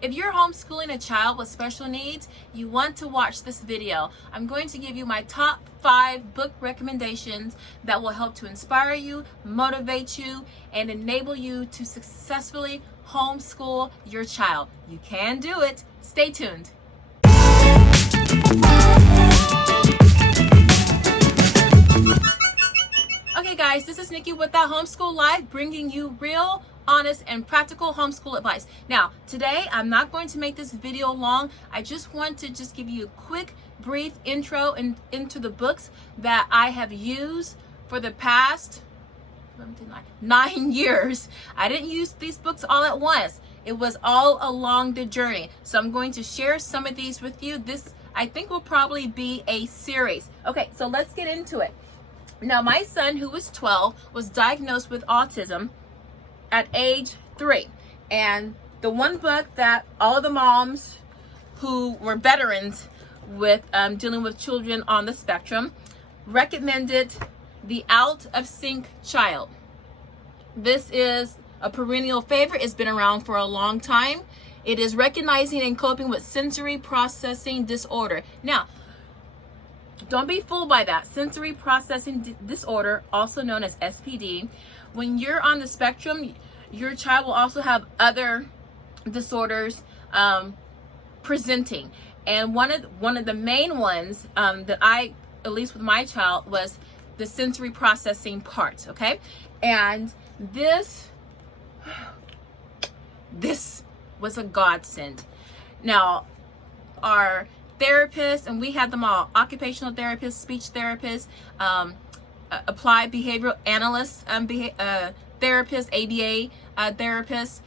If you're homeschooling a child with special needs, you want to watch this video. I'm going to give you my top 5 book recommendations that will help to inspire you, motivate you, and enable you to successfully homeschool your child. You can do it. Stay tuned. Okay guys, this is Nikki with that Homeschool Live, bringing you real, honest, and practical homeschool advice. Now, today I'm not going to make this video long. I just want to give you a quick, brief intro into the books that I have used for the past 9 years. I didn't use these books all at once. It was all along the journey. So I'm going to share some of these with you. This, I think, will probably be a series. Okay, so let's get into it. Now, my son, who was 12, was diagnosed with autism at age 3. And the one book that all the moms who were veterans with dealing with children on the spectrum recommended, The Out of Sync Child. This is a perennial favorite. It's been around for a long time. It is recognizing and coping with sensory processing disorder. Now, don't be fooled by that. Sensory processing disorder, also known as SPD. When you're on the spectrum, your child will also have other disorders presenting. And one of the main ones that I, at least with my child, was the sensory processing part. Okay, and this was a godsend. Now, our therapists, and we had them all, occupational therapists, speech therapists, applied behavioral analysts, therapists, ABA therapists,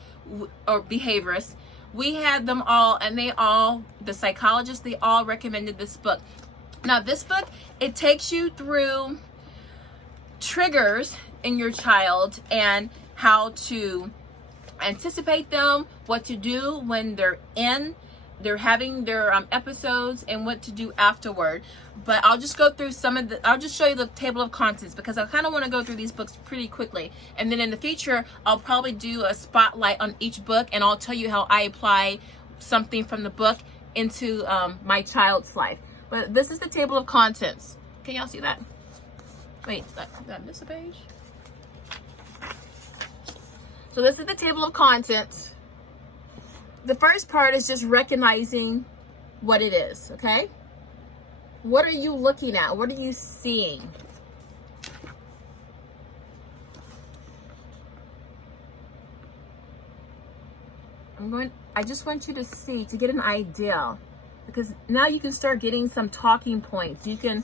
or behaviorists. We had them all, and the psychologists, they all recommended this book. Now, this book, it takes you through triggers in your child and how to anticipate them, what to do when they're having their episodes, and what to do afterward. But I'll just go through I'll just show you the table of contents, because I kind of want to go through these books pretty quickly. And then in the future, I'll probably do a spotlight on each book, and I'll tell you how I apply something from the book into my child's life. But this is the table of contents. Can y'all see that? Wait, did I miss a page? So this is the table of contents. The first part is just recognizing what it is, okay? What are you looking at? What are you seeing? I just want you to see, to get an idea, because now you can start getting some talking points. You can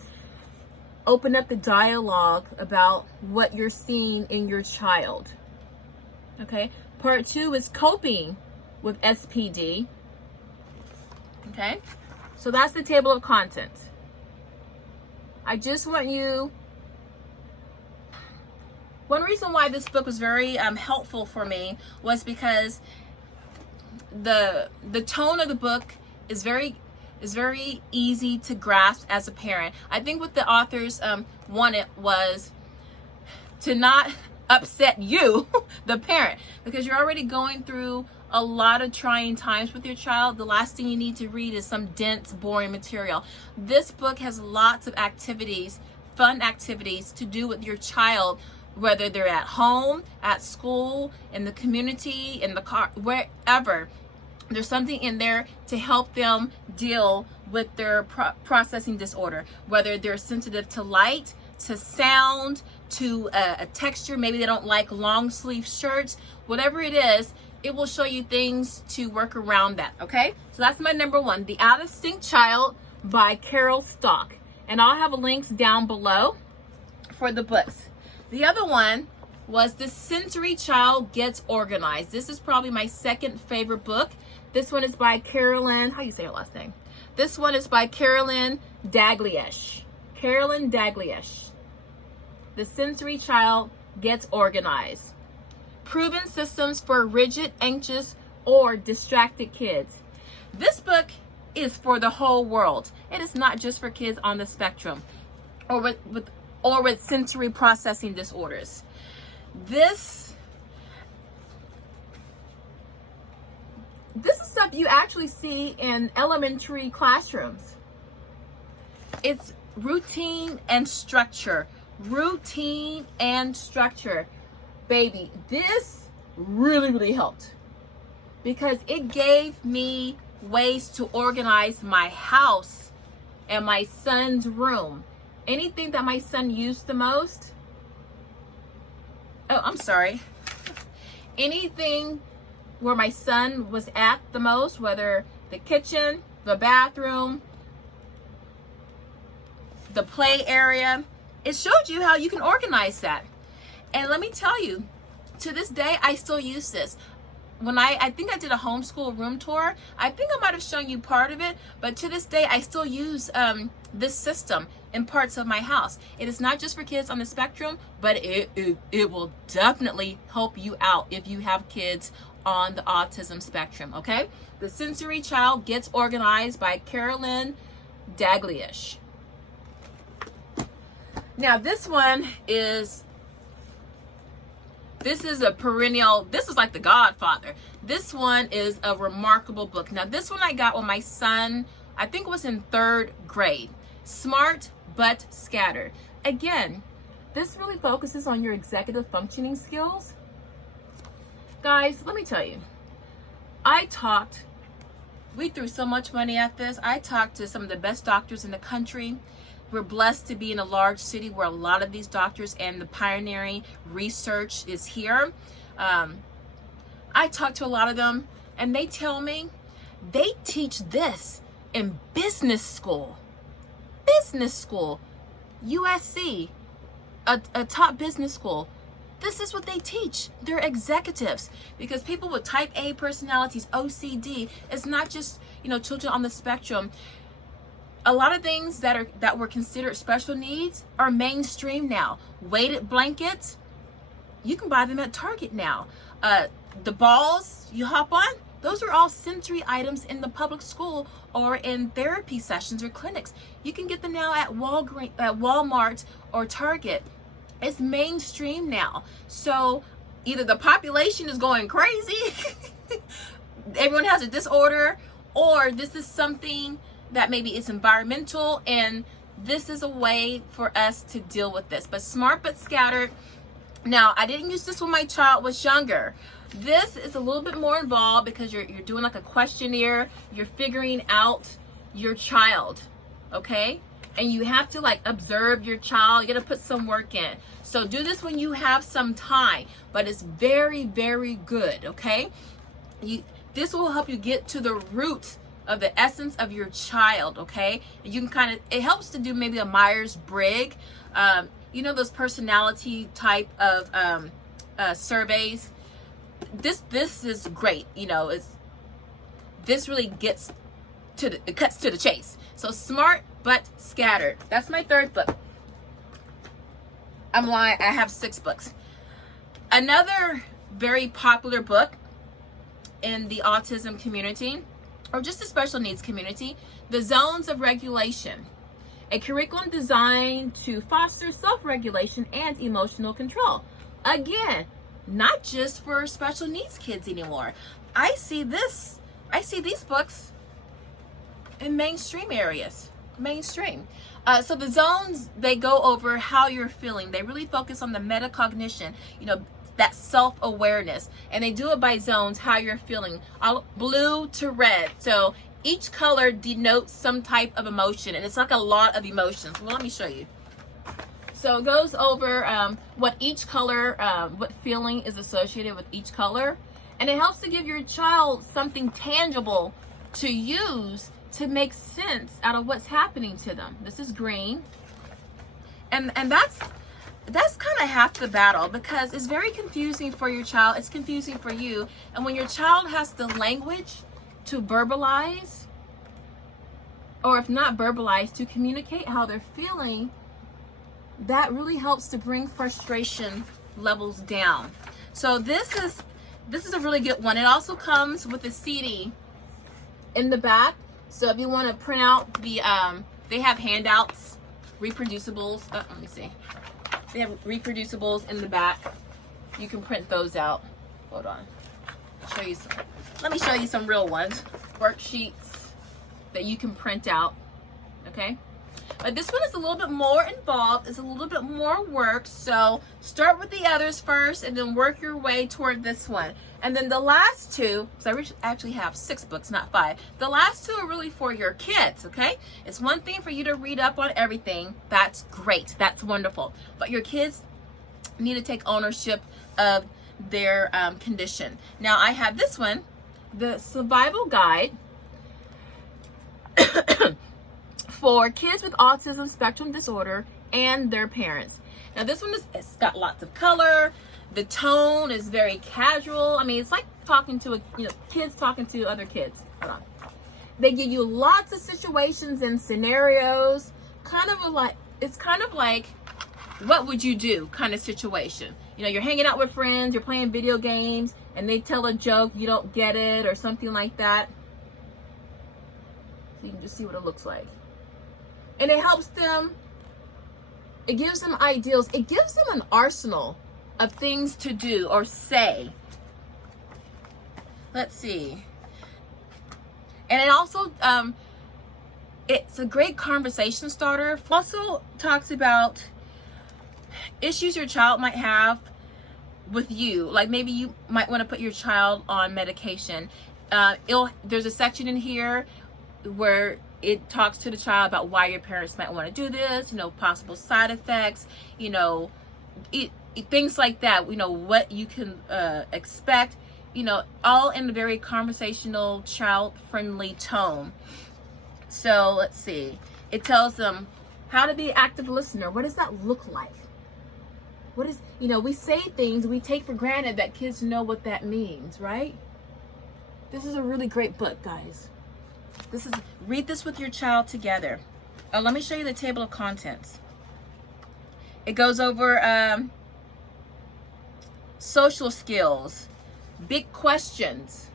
open up the dialogue about what you're seeing in your child, okay? Part 2 is coping with SPD. Okay, so that's the table of contents. I just want you, one reason why this book was very helpful for me was because the tone of the book is very easy to grasp as a parent. I think what the authors wanted was to not upset you, the parent, because you're already going through a lot of trying times with your child. The last thing you need to read is some dense, boring material. This book has lots of activities, fun activities to do with your child, whether they're at home, at school, in the community, in the car, wherever. There's something in there to help them deal with their processing disorder, whether they're sensitive to light, to sound, to a texture. Maybe they don't like long sleeve shirts. Whatever it is, it will show you things to work around that, okay? So that's my number 1, The Out of Sync Child by Carol Stock. And I'll have links down below for the books. The other one was The Sensory Child Gets Organized. This is probably my second favorite book. This one is by Carolyn, how you say her last name? This one is by Carolyn Dalglish. Carolyn Dalglish. The Sensory Child Gets Organized. Proven Systems for Rigid, Anxious, or Distracted Kids. This book is for the whole world. It is not just for kids on the spectrum or with sensory processing disorders. This is stuff you actually see in elementary classrooms. It's routine and structure. Routine and structure. Baby, this really helped because it gave me ways to organize my house and my son's room. Anything that my son used the most. Oh, I'm sorry. Anything where my son was at the most, whether the kitchen, the bathroom, the play area, it showed you how you can organize that. And let me tell you, to this day, I still use this. When I think I did a homeschool room tour, I think I might have shown you part of it, but to this day, I still use this system in parts of my house. It is not just for kids on the spectrum, but it will definitely help you out if you have kids on the autism spectrum, okay? The Sensory Child Gets Organized by Carolyn Daglish. Now this one is, this is a perennial, this is like the Godfather. This one is a remarkable book. Now this one I got when my son, I think it was in 3rd grade. Smart but Scattered. Again, this really focuses on your executive functioning skills. Guys, let me tell you, we threw so much money at this. I talked to some of the best doctors in the country. We're blessed to be in a large city where a lot of these doctors and the pioneering research is here. I talked to a lot of them and they tell me they teach this in business school. Business school, USC, a top business school. This is what they teach. They're executives, because people with type A personalities, OCD, it's not just, children on the spectrum. A lot of things that were considered special needs are mainstream now. Weighted blankets, you can buy them at Target now. The balls you hop on, those are all sensory items in the public school or in therapy sessions or clinics. You can get them now at Walmart or Target. It's mainstream now. So either the population is going crazy, everyone has a disorder, or this is something that maybe is environmental, and this is a way for us to deal with this. But Smart but Scattered. Now, I didn't use this when my child was younger. This is a little bit more involved because you're doing like a questionnaire. You're figuring out your child, okay? And you have to like observe your child. You got to put some work in. So do this when you have some time, but it's very good, okay? This will help you get to the root of the essence of your child, okay? You can it helps to do maybe a Myers-Briggs, those personality type of surveys. This is great, this really gets it cuts to the chase. So Smart but Scattered. That's my 3rd book. I'm lying, I have 6 books. Another very popular book in the autism community, or just the special needs community, The Zones of Regulation, a curriculum designed to foster self-regulation and emotional control. Again, not just for special needs kids anymore. I see these books in mainstream areas. So the zones, they go over how you're feeling. They really focus on the metacognition, that self-awareness, and they do it by zones, how you're feeling, blue to red. So each color denotes some type of emotion, and it's like a lot of emotions. Well, let me show you. So it goes over what each color, what feeling is associated with each color, and it helps to give your child something tangible to use to make sense out of what's happening to them. This is green, and that's kind of half the battle, because it's very confusing for your child. It's confusing for you. And when your child has the language to verbalize, or if not verbalize, to communicate how they're feeling, that really helps to bring frustration levels down. So this is a really good one. It also comes with a CD in the back. So if you want to print out the, they have handouts, reproducibles. Let me see. They have reproducibles in the back. You can print those out. Hold on. I'll show you some. let me show you some real ones. Worksheets that you can print out, okay? But this one is a little bit more involved. It's a little bit more work. So start with the others first and then work your way toward this one. And then the last two, because I actually have 6 books, not 5. The last 2 are really for your kids, okay? It's one thing for you to read up on everything. That's great. That's wonderful. But your kids need to take ownership of their condition. Now I have this one, the Survival Guide for kids with autism spectrum disorder and their parents. Now this one it's got lots of color. The tone is very casual. I mean, it's like talking to kids talking to other kids. Hold on. They give you lots of situations and scenarios. It's kind of like what would you do kind of situation. You know, you're hanging out with friends, you're playing video games, and they tell a joke, you don't get it, or something like that. So you can just see what it looks like. And it helps them, it gives them ideals, it gives them an arsenal of things to do or say. Let's see. And it also, it's a great conversation starter. Also talks about issues your child might have with you. Like maybe you might want to put your child on medication. There's a section in here where it talks to the child about why your parents might want to do this, possible side effects, things like that, what you can expect, all in a very conversational, child-friendly tone. So let's see. It tells them how to be an active listener. What does that look like? What is, we say things, we take for granted that kids know what that means, right? This is a really great book, guys. Read this with your child together. Let me show you the table of contents. It goes over social skills, big questions,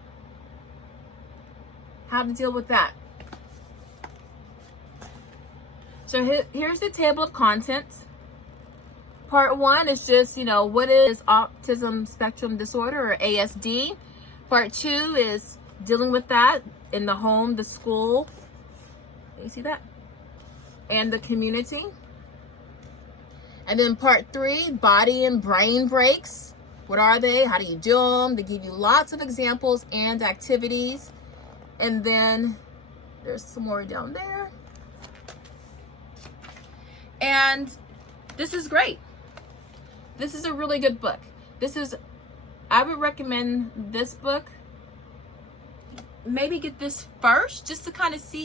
how to deal with that. So here's the table of contents. Part 1 is just, what is autism spectrum disorder or ASD. Part 2 is dealing with that in the home, the school. You see that? And the community. And then part 3, body and brain breaks. What are they? How do you do them? They give you lots of examples and activities. And then there's some more down there. And this is great. This is a really good book. I would recommend this book. Maybe get this first just to kind of see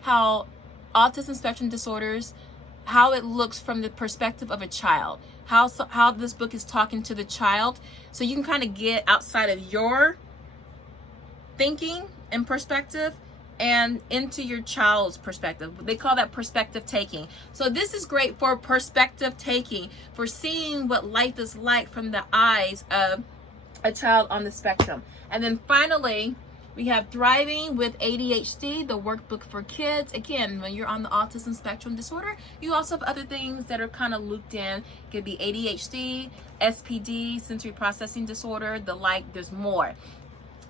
how autism spectrum disorders, how it looks from the perspective of a child, how this book is talking to the child, so you can kind of get outside of your thinking and perspective and into your child's perspective. They call that perspective taking. So this is great for perspective taking, for seeing what life is like from the eyes of a child on the spectrum. And then finally, we have Thriving with ADHD, the workbook for kids. Again, when you're on the autism spectrum disorder, you also have other things that are kind of looped in. It could be ADHD, SPD, sensory processing disorder, there's more.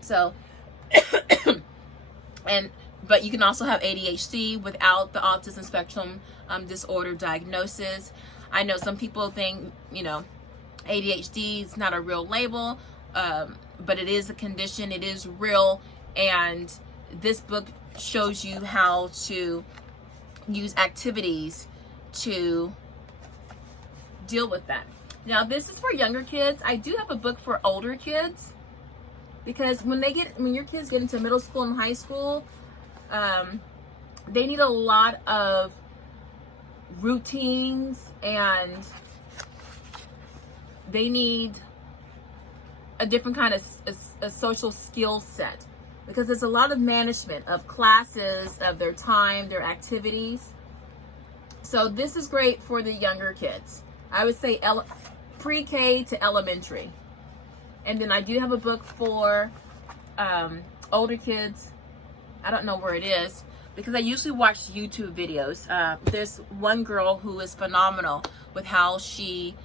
So, but you can also have ADHD without the autism spectrum disorder diagnosis. I know some people think, ADHD is not a real label, but it is a condition, it is real, and this book shows you how to use activities to deal with that. Now this is for younger kids. I do have a book for older kids, because when your kids get into middle school and high school, they need a lot of routines, and they need a different kind of a social skill set, because there's a lot of management of classes, of their time, their activities. So this is great for the younger kids. I would say pre-K to elementary. And then I do have a book for older kids. I don't know where it is, because I usually watch YouTube videos. There's one girl who is phenomenal with how she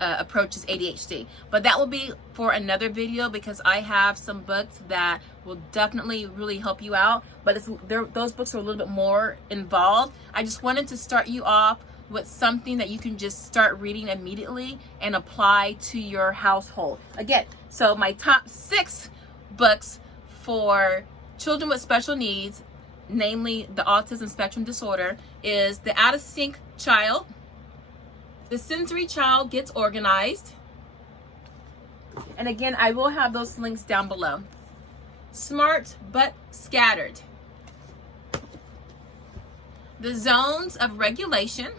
approaches ADHD. But that will be for another video, because I have some books that will definitely really help you out. But those books are a little bit more involved. I just wanted to start you off with something that you can just start reading immediately and apply to your household. Again, so my top 6 books for children with special needs, namely the autism spectrum disorder, is The Out of Sync Child, The Sensory Child Gets Organized, and again, I will have those links down below. Smart but Scattered, The Zones of Regulation,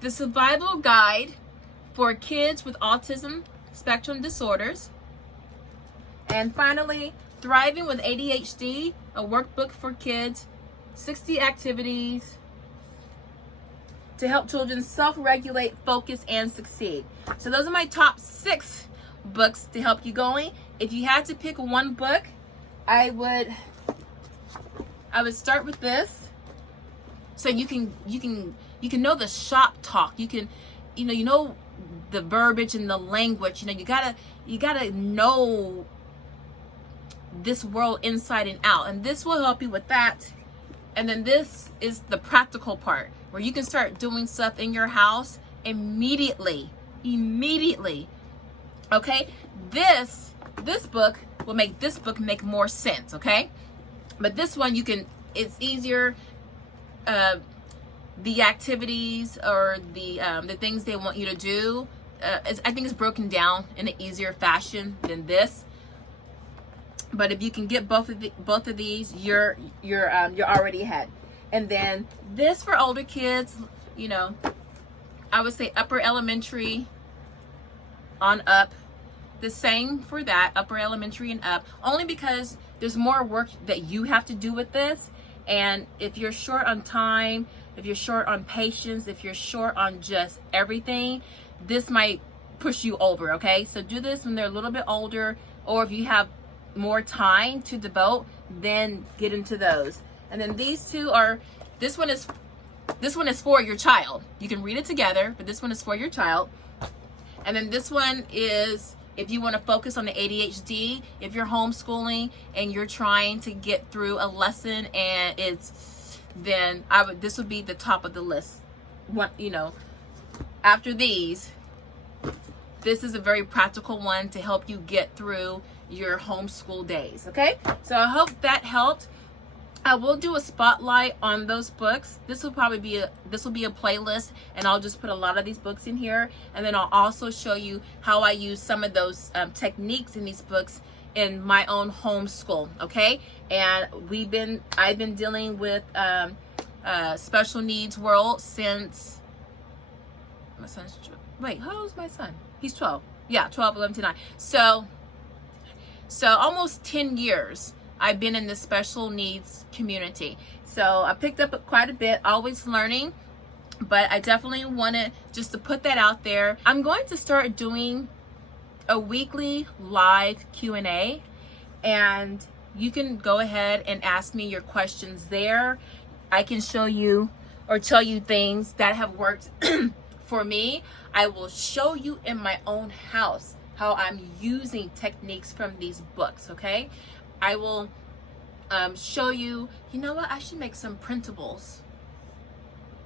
The Survival Guide for Kids with Autism Spectrum Disorders, and finally, Thriving with ADHD, a workbook for kids, 60 activities to help children self-regulate, focus, and succeed. So those are my top 6 books to help you going. If you had to pick one book, I would start with this, so you can know the shop talk. You know the verbiage and the language. You gotta know this world inside and out, and this will help you with that. And then this is the practical part, where you can start doing stuff in your house immediately. Okay, this book will make this book make more sense. Okay, but this one it's easier. The activities or the things they want you to do, I think it's broken down in an easier fashion than this. But if you can get both of these, you're already ahead. And then this for older kids, I would say upper elementary on up. The same for that, upper elementary and up, only because there's more work that you have to do with this. And if you're short on time, if you're short on patience, if you're short on just everything, this might push you over. Okay, so do this when they're a little bit older, or if you have more time to devote, then get into those. And then these two are, this one is for your child. You can read it together, but this one is for your child. And then this one is if you want to focus on the ADHD, if you're homeschooling and you're trying to get through a lesson, and this would be the top of the list. After these, this is a very practical one to help you get through your homeschool days. Okay, so I hope that helped. I will do a spotlight on those books. This will be a playlist, and I'll just put a lot of these books in here, and then I'll also show you how I use some of those techniques in these books in my own homeschool. Okay, and I've been dealing with special needs world since my son's how old is my son? He's 12. Yeah, 12, 11 to 9. So almost 10 years I've been in the special needs community. So I picked up quite a bit, always learning, but I definitely wanted just to put that out there. I'm going to start doing a weekly live Q&A, and you can go ahead and ask me your questions there. I can show you or tell you things that have worked for me. I will show you in my own house how I'm using techniques from these books. Okay, I will show you. You know what? I should make some printables,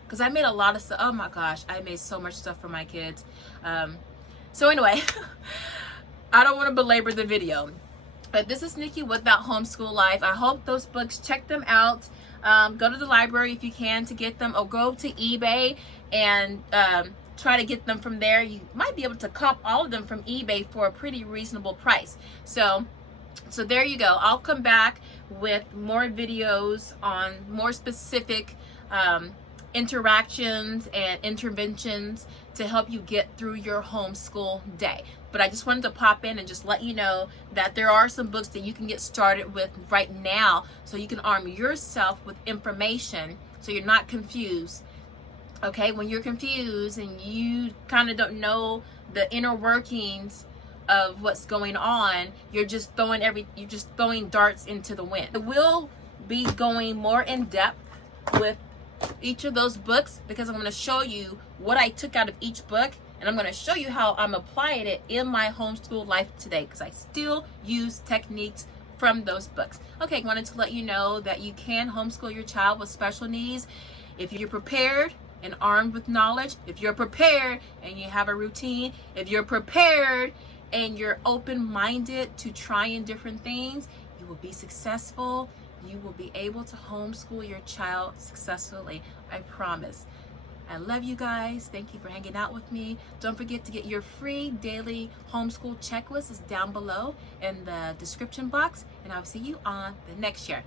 because I made a lot of stuff. Oh my gosh, I made so much stuff for my kids. So anyway, I don't want to belabor the video, but this is Nikki with That Homeschool Life. I hope those books, check them out. Go to the library if you can to get them, or go to eBay and try to get them from there. You might be able to cop all of them from eBay for a pretty reasonable price. So there you go. I'll come back with more videos on more specific interactions and interventions to help you get through your homeschool day. But I just wanted to pop in and just let you know that there are some books that you can get started with right now, so you can arm yourself with information so you're not confused. Okay, when you're confused and you kind of don't know the inner workings of what's going on, you're just throwing darts into the wind. I will be going more in depth with each of those books because I'm going to show you what I took out of each book, and I'm going to show you how I'm applying it in my homeschool life today because I still use techniques from those books. Okay, I wanted to let you know that you can homeschool your child with special needs if you're prepared and armed with knowledge, if you're prepared and you have a routine, if you're prepared and you're open-minded to trying different things, you will be successful. You will be able to homeschool your child successfully. I promise. I love you guys. Thank you for hanging out with me. Don't forget to get your free daily homeschool checklist. It's down below in the description box. And I'll see you on the next share.